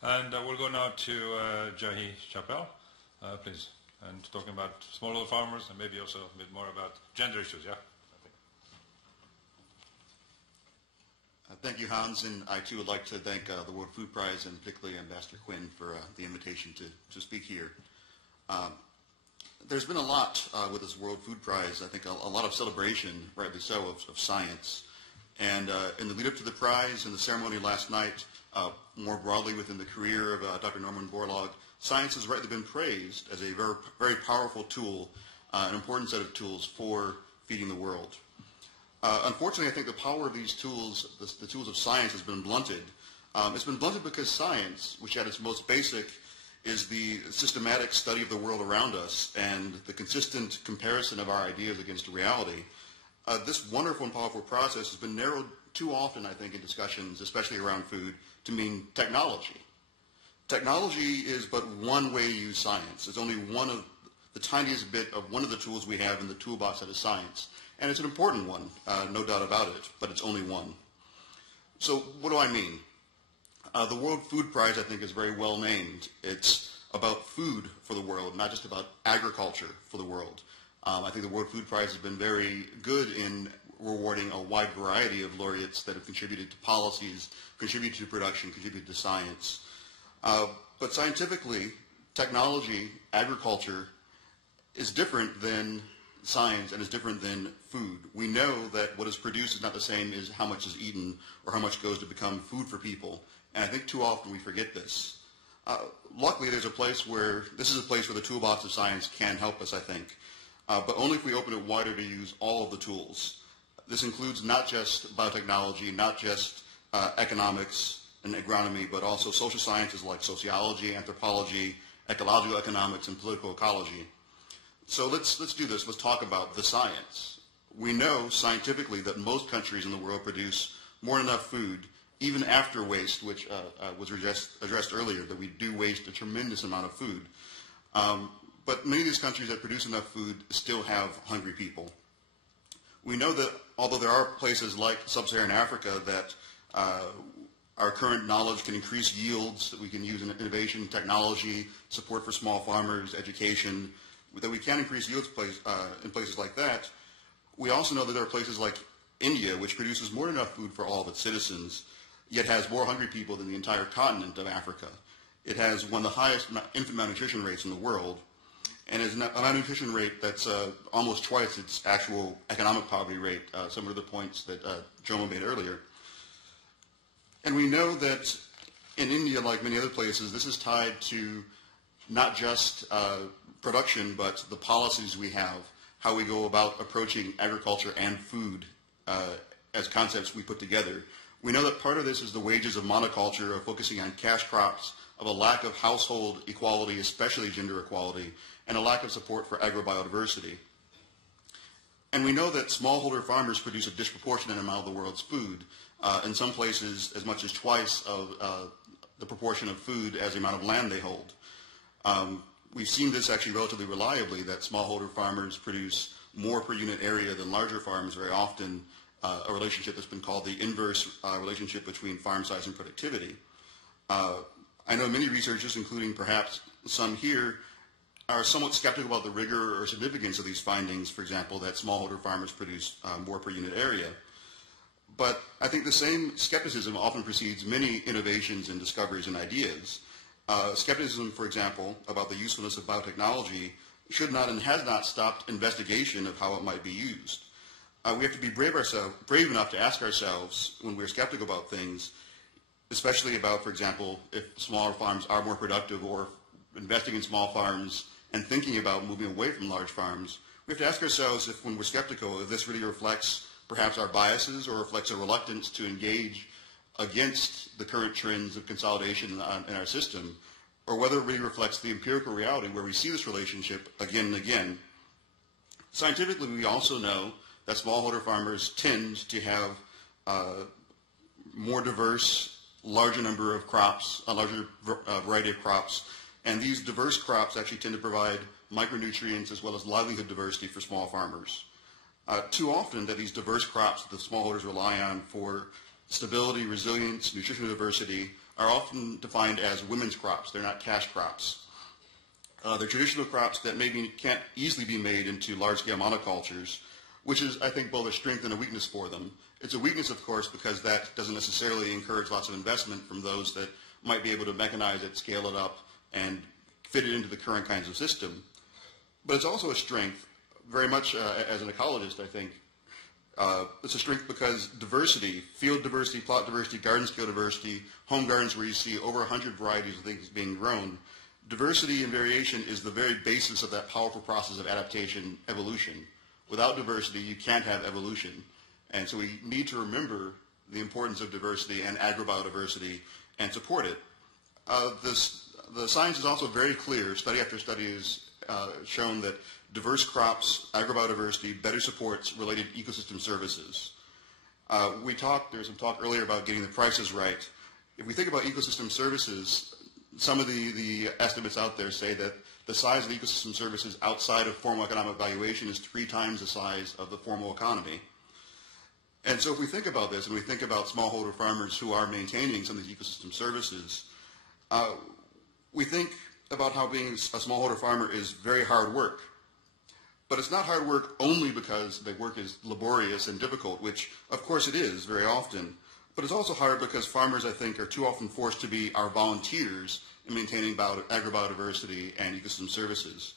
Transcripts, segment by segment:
And we'll go now to Jahi Chappell, please, and talking about smallholder farmers and maybe also a bit more about gender issues, yeah? Thank you, Hans, and I too would like to thank the World Food Prize and particularly Ambassador Quinn for the invitation to speak here. There's been a lot with this World Food Prize, I think a lot of celebration, rightly so, of science. And in the lead up to the prize and the ceremony last night, more broadly within the career of Dr. Norman Borlaug, science has rightly been praised as a very, very powerful tool, an important set of tools for feeding the world. Unfortunately, I think the power of these tools, the tools of science, has been blunted. It's been blunted because science, which at its most basic is the systematic study of the world around us and the consistent comparison of our ideas against reality, this wonderful and powerful process has been narrowed too often, I think, in discussions, especially around food, to mean technology. Technology is but one way to use science. It's only one of the tiniest bit of one of the tools we have in the toolbox that is science. And it's an important one, no doubt about it, but it's only one. So what do I mean? The World Food Prize, I think, is very well named. It's about food for the world, not just about agriculture for the world. I think the World Food Prize has been very good in rewarding a wide variety of laureates that have contributed to policies, contributed to production, contributed to science. But scientifically, technology, agriculture, is different than science and is different than food. We know that what is produced is not the same as how much is eaten or how much goes to become food for people. And I think too often we forget this. Luckily, there's a place where, this is a place where the toolbox of science can help us, I think. But only if we open it wider to use all of the tools. This includes not just biotechnology, not just economics and agronomy, but also social sciences like sociology, anthropology, ecological economics, and political ecology. So let's do this. Let's talk about the science. We know scientifically that most countries in the world produce more than enough food, even after waste, which was addressed earlier, that we do waste a tremendous amount of food. But many of these countries that produce enough food still have hungry people. We know that although there are places like sub-Saharan Africa that our current knowledge can increase yields, that we can use in innovation, technology, support for small farmers, education, that we can increase yields in places like that, we also know that there are places like India, which produces more than enough food for all of its citizens, yet has more hungry people than the entire continent of Africa. It has one of the highest infant malnutrition rates in the world, and is a malnutrition rate that's almost twice its actual economic poverty rate, similar to the points that Joma made earlier. And we know that in India, like many other places, this is tied to not just production, but the policies we have, how we go about approaching agriculture and food as concepts we put together. We know that part of this is the wages of monoculture, of focusing on cash crops, of a lack of household equality, especially gender equality, and a lack of support for agrobiodiversity. And we know that smallholder farmers produce a disproportionate amount of the world's food, in some places as much as twice of the proportion of food as the amount of land they hold. We've seen this actually relatively reliably, that smallholder farmers produce more per unit area than larger farms, very often a relationship that's been called the inverse relationship between farm size and productivity. I know many researchers, including perhaps some here, are somewhat skeptical about the rigor or significance of these findings, for example, that smallholder farmers produce more per unit area. But I think the same skepticism often precedes many innovations and discoveries and ideas. Skepticism, for example, about the usefulness of biotechnology should not and has not stopped investigation of how it might be used. We have to be brave enough to ask ourselves when we're skeptical about things, especially about, for example, if smaller farms are more productive, or investing in small farms and thinking about moving away from large farms. We have to ask ourselves if, when we're skeptical, if this really reflects perhaps our biases or reflects a reluctance to engage against the current trends of consolidation in our system, or whether it really reflects the empirical reality where we see this relationship again and again. Scientifically, we also know that smallholder farmers tend to have more diverse, larger number of crops, a larger variety of crops, and these diverse crops actually tend to provide micronutrients as well as livelihood diversity for small farmers. Too often that these diverse crops that the smallholders rely on for stability, resilience, nutritional diversity are often defined as women's crops. They're not cash crops. They're traditional crops that maybe can't easily be made into large-scale monocultures, which is, I think, both a strength and a weakness for them. It's a weakness, of course, because that doesn't necessarily encourage lots of investment from those that might be able to mechanize it, scale it up, and fit it into the current kinds of system. But it's also a strength, very much as an ecologist, I think. It's a strength because diversity, field diversity, plot diversity, garden scale diversity, home gardens where you see over 100 varieties of things being grown, diversity and variation is the very basis of that powerful process of adaptation, evolution. Without diversity, you can't have evolution. And so we need to remember the importance of diversity and agrobiodiversity and support it. The science is also very clear. Study after study has shown that diverse crops, agrobiodiversity, better supports related ecosystem services. There was some talk earlier about getting the prices right. If we think about ecosystem services, some of the estimates out there say that the size of the ecosystem services outside of formal economic valuation is 3 times the size of the formal economy. And so if we think about this and we think about smallholder farmers who are maintaining some of these ecosystem services, we think about how being a smallholder farmer is very hard work. But it's not hard work only because the work is laborious and difficult, which of course it is very often. But it's also hard because farmers, I think, are too often forced to be our volunteers in maintaining agrobiodiversity and ecosystem services.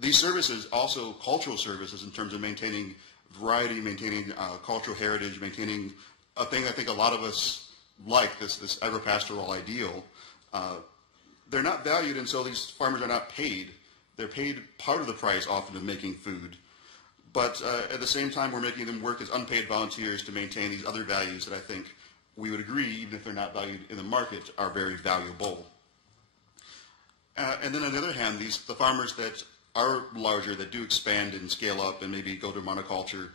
These services, also cultural services in terms of maintaining variety, maintaining cultural heritage, maintaining a thing I think a lot of us like, this agro-pastoral ideal, they're not valued, and so these farmers are not paid. They're paid part of the price often of making food. But at the same time, we're making them work as unpaid volunteers to maintain these other values that I think we would agree, even if they're not valued in the market, are very valuable. And then on the other hand, the farmers that are larger, that do expand and scale up and maybe go to monoculture,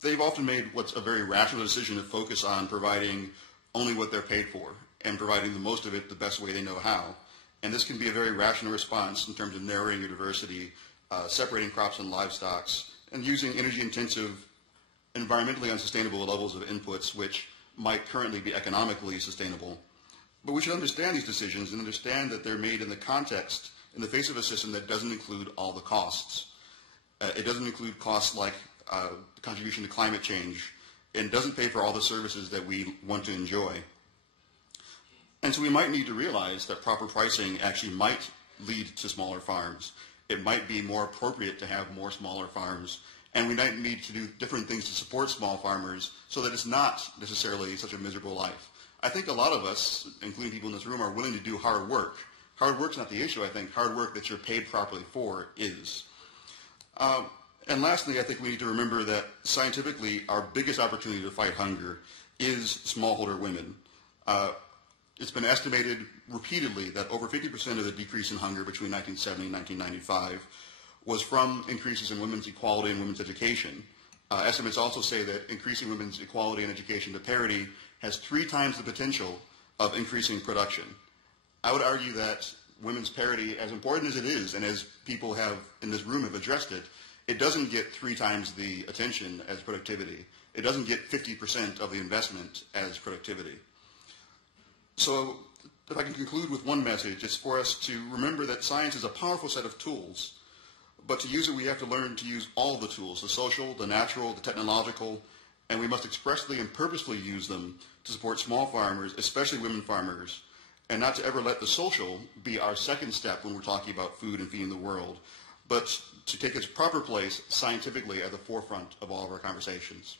they've often made what's a very rational decision to focus on providing only what they're paid for and providing the most of it the best way they know how. And this can be a very rational response in terms of narrowing your diversity, separating crops and livestock, and using energy-intensive, environmentally unsustainable levels of inputs which might currently be economically sustainable. But we should understand these decisions and understand that they're made in the context, in the face of a system that doesn't include all the costs. It doesn't include costs like the contribution to climate change, and doesn't pay for all the services that we want to enjoy. And so we might need to realize that proper pricing actually might lead to smaller farms. It might be more appropriate to have more smaller farms, and we might need to do different things to support small farmers so that it's not necessarily such a miserable life. I think a lot of us, including people in this room, are willing to do hard work. Hard work's not the issue, I think. Hard work that you're paid properly for is. And lastly, I think we need to remember that scientifically our biggest opportunity to fight hunger is smallholder women. It's been estimated repeatedly that over 50% of the decrease in hunger between 1970 and 1995 was from increases in women's equality and women's education. Estimates also say that increasing women's equality and education to parity has 3 times the potential of increasing production. I would argue that women's parity, as important as it is, and as people have in this room have addressed it, it doesn't get 3 times the attention as productivity. It doesn't get 50% of the investment as productivity. So if I can conclude with one message, it's for us to remember that science is a powerful set of tools, but to use it we have to learn to use all the tools, the social, the natural, the technological, and we must expressly and purposefully use them to support small farmers, especially women farmers, and not to ever let the social be our second step when we're talking about food and feeding the world, but to take its proper place scientifically at the forefront of all of our conversations.